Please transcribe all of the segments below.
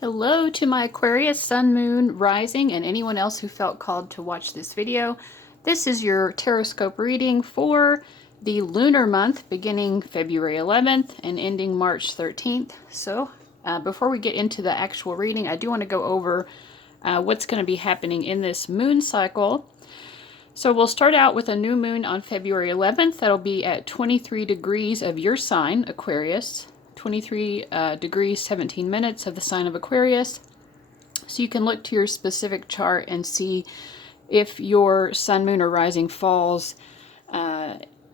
Hello to my Aquarius, Sun, Moon, Rising, and anyone else who felt called to watch this video. This is your Tarotscope reading for the lunar month beginning February 11th and ending March 13th. So before we get into the actual reading, I do want to go over what's going to be happening in this moon cycle. So we'll start out with a new moon on February 11th. That'll be at 23 degrees of your sign, Aquarius. 23 degrees 17 minutes of the sign of Aquarius. So you can look to your specific chart and see if your sun, moon, or rising falls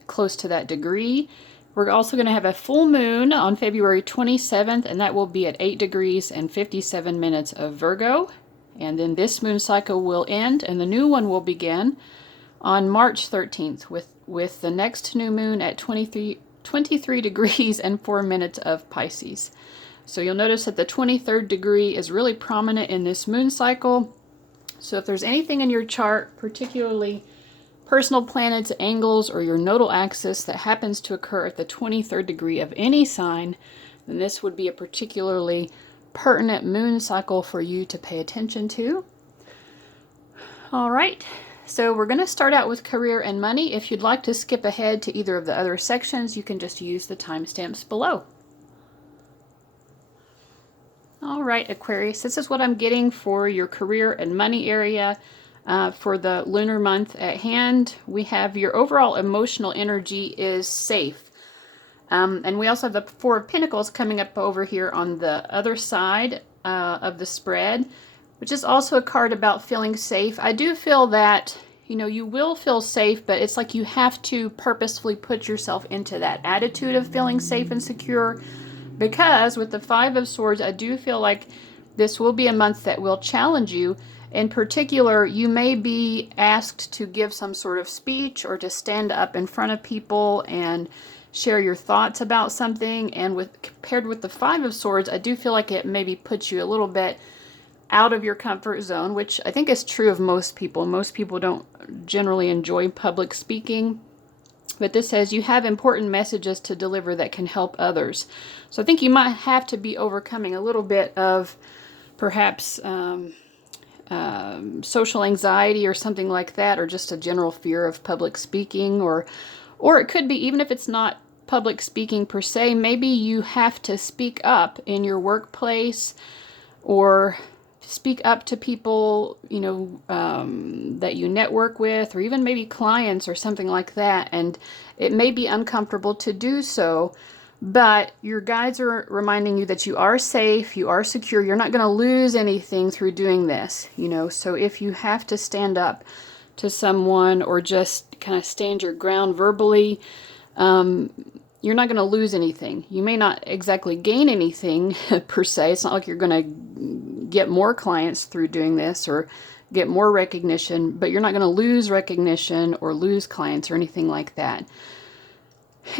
close to that degree. We're also going to have a full moon on February 27th, and that will be at 8 degrees and 57 minutes of Virgo. And then this moon cycle will end, and the new one will begin on March 13th with the next new moon at 23 degrees and 4 minutes of Pisces. So you'll notice that the 23rd degree is really prominent in this moon cycle. So if there's anything in your chart, particularly personal planets, angles, or your nodal axis that happens to occur at the 23rd degree of any sign, then this would be a particularly pertinent moon cycle for you to pay attention to. All right. So we're going to start out with career and money. If you'd like to skip ahead to either of the other sections, you can just use the timestamps below. All right, Aquarius, this is what I'm getting for your career and money area for the lunar month at hand. We have your overall emotional energy is safe. And we also have the Four of Pentacles coming up over here on the other side of the spread, which is also a card about feeling safe. I do feel that, you know, you will feel safe, but it's like you have to purposefully put yourself into that attitude of feeling safe and secure, because with the Five of Swords, I do feel like this will be a month that will challenge you. In particular, you may be asked to give some sort of speech or to stand up in front of people and share your thoughts about something. And compared with the Five of Swords, I do feel like it maybe puts you a little bit out of your comfort zone, which I think is true of most people. Most people don't generally enjoy public speaking, but this says you have important messages to deliver that can help others. So I think you might have to be overcoming a little bit of perhaps social anxiety or something like that, or just a general fear of public speaking, or it could be, even if it's not public speaking per se, maybe you have to speak up in your workplace or speak up to people, you know, that you network with, or even maybe clients or something like that. And it may be uncomfortable to do so, but your guides are reminding you that you are safe, you are secure, you're not going to lose anything through doing this, you know. So if you have to stand up to someone or just kind of stand your ground verbally, you're not going to lose anything. You may not exactly gain anything per se. It's not like you're going to get more clients through doing this or get more recognition, but you're not going to lose recognition or lose clients or anything like that.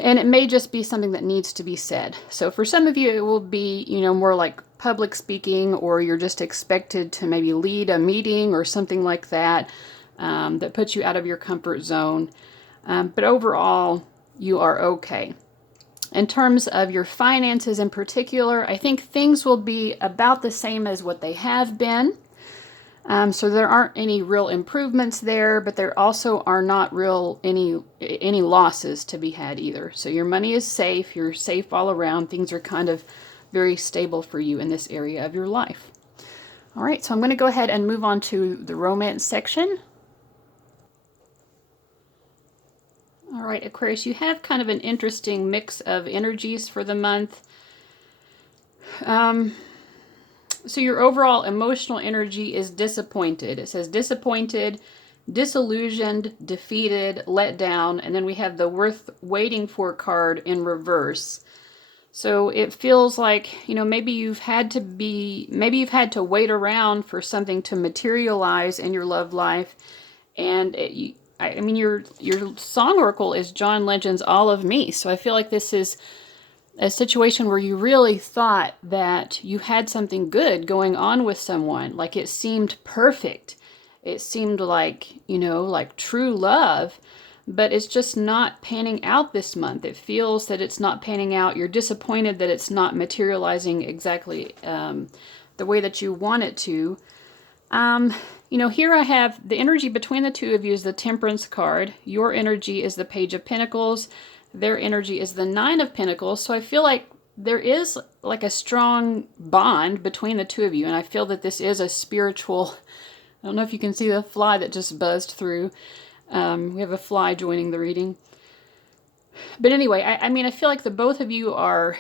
And it may just be something that needs to be said. So for some of you, it will be, you know, more like public speaking, or you're just expected to maybe lead a meeting or something like that, that puts you out of your comfort zone. But overall, you are okay. In terms of your finances in particular, I think things will be about the same as what they have been. So there aren't any real improvements there, but there also are not any losses to be had either. So your money is safe, you're safe all around, things are kind of very stable for you in this area of your life. All right, so I'm going to go ahead and move on to the romance section. All right, Aquarius, you have kind of an interesting mix of energies for the month. So your overall emotional energy is disappointed. It says disappointed, disillusioned, defeated, let down, and then we have the worth waiting for card in reverse. So it feels like, you know, maybe you've had to wait around for something to materialize in your love life, and I mean, your song oracle is John Legend's All of Me. So I feel like this is a situation where you really thought that you had something good going on with someone. Like it seemed perfect. It seemed like, you know, like true love, but it's just not panning out this month. It feels that it's not panning out. You're disappointed that it's not materializing exactly the way that you want it to. You know, here I have the energy between the two of you is the Temperance card. Your energy is the Page of Pentacles. Their energy is the Nine of Pentacles. So I feel like there is like a strong bond between the two of you. And I feel that this is a spiritual, I don't know if you can see the fly that just buzzed through. We have a fly joining the reading. But anyway, I mean, I feel like the both of you are,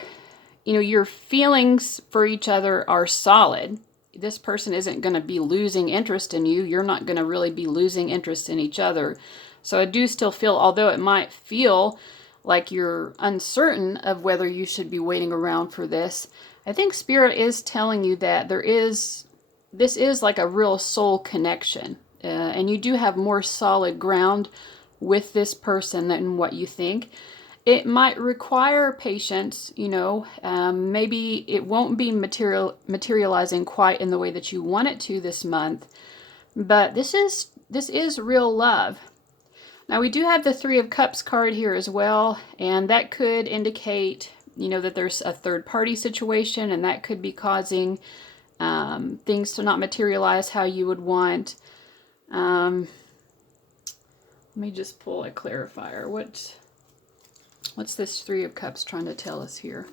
you know, your feelings for each other are solid. This person isn't going to be losing interest in you. You're not going to really be losing interest in each other. So I do still feel, although it might feel like you're uncertain of whether you should be waiting around for this, I think Spirit is telling you that this is like a real soul connection. And you do have more solid ground with this person than what you think. It might require patience, you know, maybe it won't be materializing quite in the way that you want it to this month, but this is real love. Now we do have the Three of Cups card here as well, and that could indicate, you know, that there's a third party situation, and that could be causing things to not materialize how you would want. Let me just pull a clarifier. What's this Three of Cups trying to tell us here?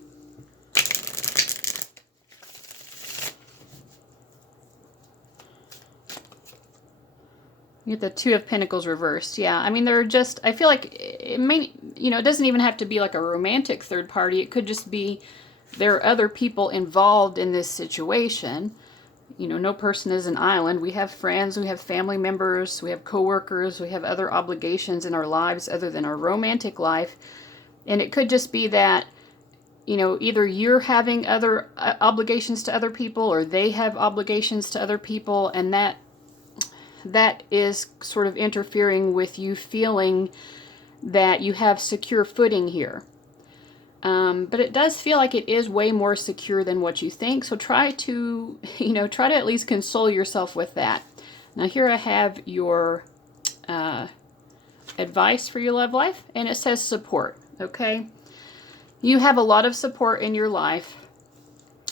You get the Two of Pentacles reversed. Yeah, I mean, they're just, I feel like it may, you know, it doesn't even have to be like a romantic third party. It could just be there are other people involved in this situation. You know, no person is an island. We have friends, we have family members, we have coworkers, we have other obligations in our lives other than our romantic life. And it could just be that, you know, either you're having other obligations to other people or they have obligations to other people, and that is sort of interfering with you feeling that you have secure footing here. But it does feel like it is way more secure than what you think. So try to at least console yourself with that. Now here I have your advice for your love life, and it says support. Okay, you have a lot of support in your life.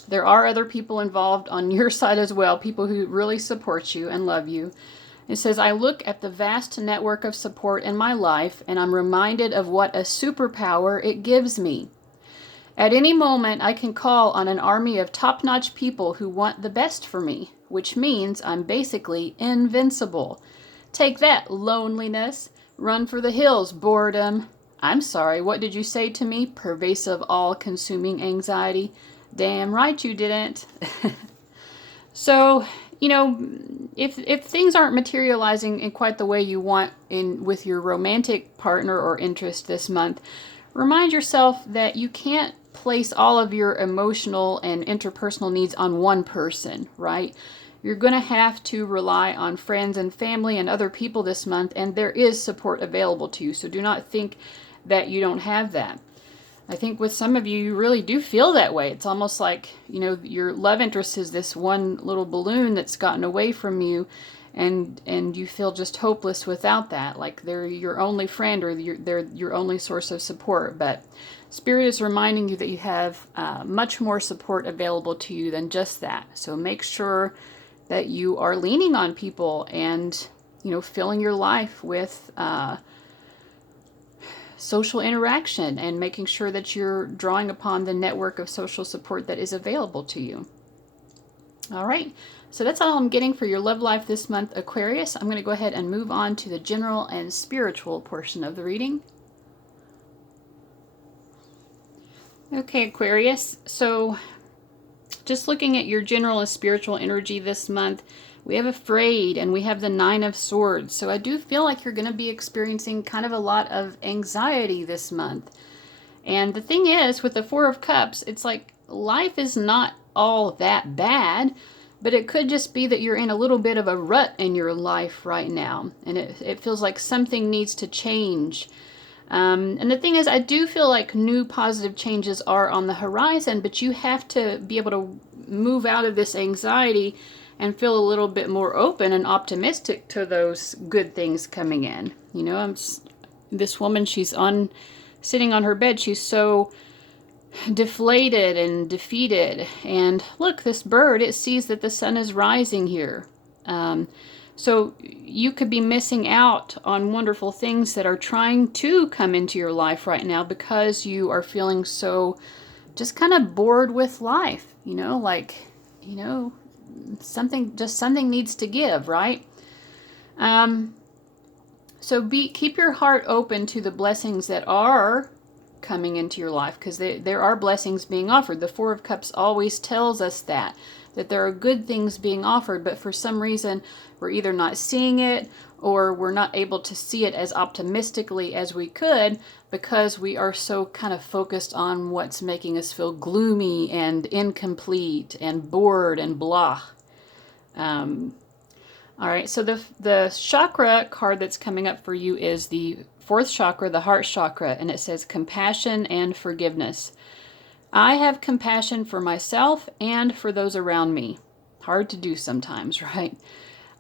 There are other people involved on your side as well, people who really support you and love you. It says, I look at the vast network of support in my life, and I'm reminded of what a superpower it gives me. At any moment, I can call on an army of top-notch people who want the best for me, which means I'm basically invincible. Take that, loneliness. Run for the hills, boredom. I'm sorry, what did you say to me? Pervasive, all-consuming anxiety. Damn right you didn't. So, you know, if things aren't materializing in quite the way you want with your romantic partner or interest this month, remind yourself that you can't place all of your emotional and interpersonal needs on one person, right? You're going to have to rely on friends and family and other people this month, and there is support available to you. So do not think that you don't have that. I think with some of you, you really do feel that way. It's almost like, you know, your love interest is this one little balloon that's gotten away from you, and you feel just hopeless without that. Like they're your only friend, or they're your only source of support. But Spirit is reminding you that you have much more support available to you than just that. So make sure that you are leaning on people and, you know, filling your life with social interaction and making sure that you're drawing upon the network of social support that is available to you. All right, so that's all I'm getting for your love life this month, Aquarius. I'm going to go ahead and move on to the general and spiritual portion of the reading. Okay, Aquarius, so just looking at your general and spiritual energy this month, we have Afraid and we have the Nine of Swords. So I do feel like you're going to be experiencing kind of a lot of anxiety this month. And the thing is, with the Four of Cups, it's like life is not all that bad, but it could just be that you're in a little bit of a rut in your life right now. And it feels like something needs to change. And the thing is, I do feel like new positive changes are on the horizon, but you have to be able to move out of this anxiety and feel a little bit more open and optimistic to those good things coming in. You know, this woman, she's sitting on her bed. She's so deflated and defeated. And look, this bird, it sees that the sun is rising here. So you could be missing out on wonderful things that are trying to come into your life right now because you are feeling so just kind of bored with life, like, something needs to give, right? So keep your heart open to the blessings that are coming into your life, because there are blessings being offered. The Four of Cups always tells us that there are good things being offered, but for some reason we're either not seeing it or we're not able to see it as optimistically as we could because we are so kind of focused on what's making us feel gloomy and incomplete and bored and blah. All right, so the chakra card that's coming up for you is the fourth chakra, the heart chakra, and it says compassion and forgiveness. I have compassion for myself and for those around me. Hard to do sometimes, right?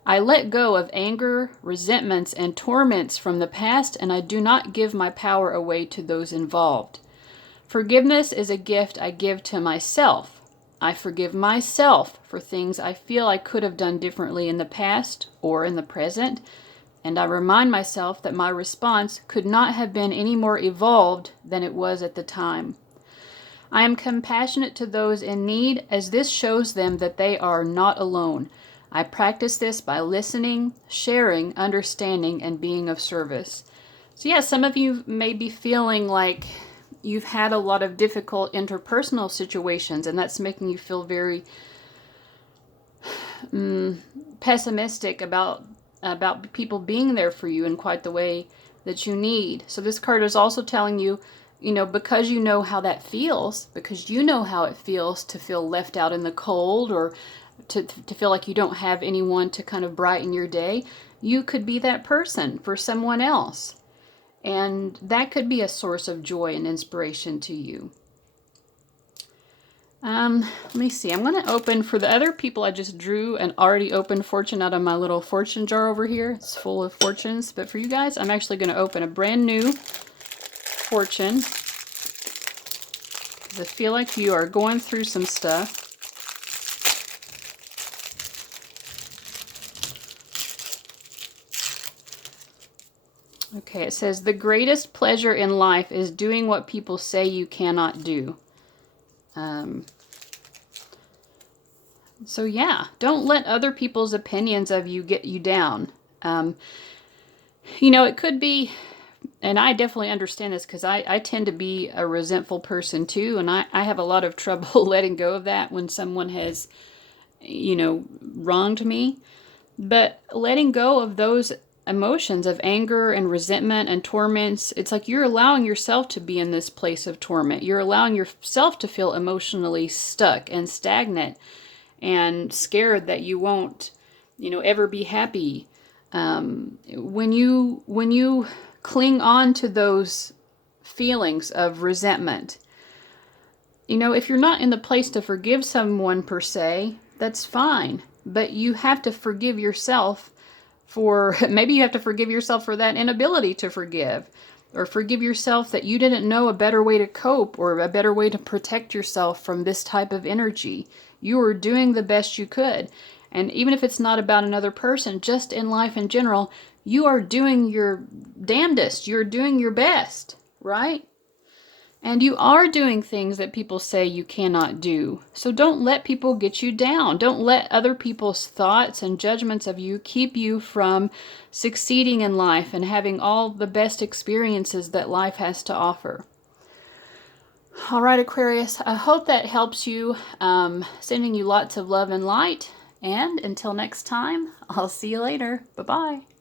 I let go of anger, resentments, and torments from the past, and I do not give my power away to those involved. Forgiveness is a gift I give to myself. I forgive myself for things I feel I could have done differently in the past or in the present, and I remind myself that my response could not have been any more evolved than it was at the time. I am compassionate to those in need, as this shows them that they are not alone. I practice this by listening, sharing, understanding, and being of service. So yeah, some of you may be feeling like you've had a lot of difficult interpersonal situations, and that's making you feel very pessimistic about people being there for you in quite the way that you need. So this card is also telling you, because you know how that feels, because you know how it feels to feel left out in the cold or to feel like you don't have anyone to kind of brighten your day, you could be that person for someone else. And that could be a source of joy and inspiration to you. Let me see. I'm going to open, for the other people, I just drew an already opened fortune out of my little fortune jar over here. It's full of fortunes. But for you guys, I'm actually going to open a brand new fortune, because I feel like you are going through some stuff. Okay, it says, the greatest pleasure in life is doing what people say you cannot do. So yeah, don't let other people's opinions of you get you down. It could be, and I definitely understand this because I tend to be a resentful person too, and I have a lot of trouble letting go of that when someone has, wronged me. But letting go of those emotions of anger and resentment and torments, it's like you're allowing yourself to be in this place of torment. You're allowing yourself to feel emotionally stuck and stagnant and scared that you won't, ever be happy. When you cling on to those feelings of resentment, if you're not in the place to forgive someone per se, that's fine. But you have to forgive yourself maybe you have to forgive yourself for that inability to forgive, or forgive yourself that you didn't know a better way to cope or a better way to protect yourself from this type of energy. You were doing the best you could. And even if it's not about another person, just in life in general, you are doing your damnedest. You're doing your best, right? And you are doing things that people say you cannot do. So don't let people get you down. Don't let other people's thoughts and judgments of you keep you from succeeding in life and having all the best experiences that life has to offer. All right, Aquarius, I hope that helps you. Sending you lots of love and light. And until next time, I'll see you later. Bye-bye.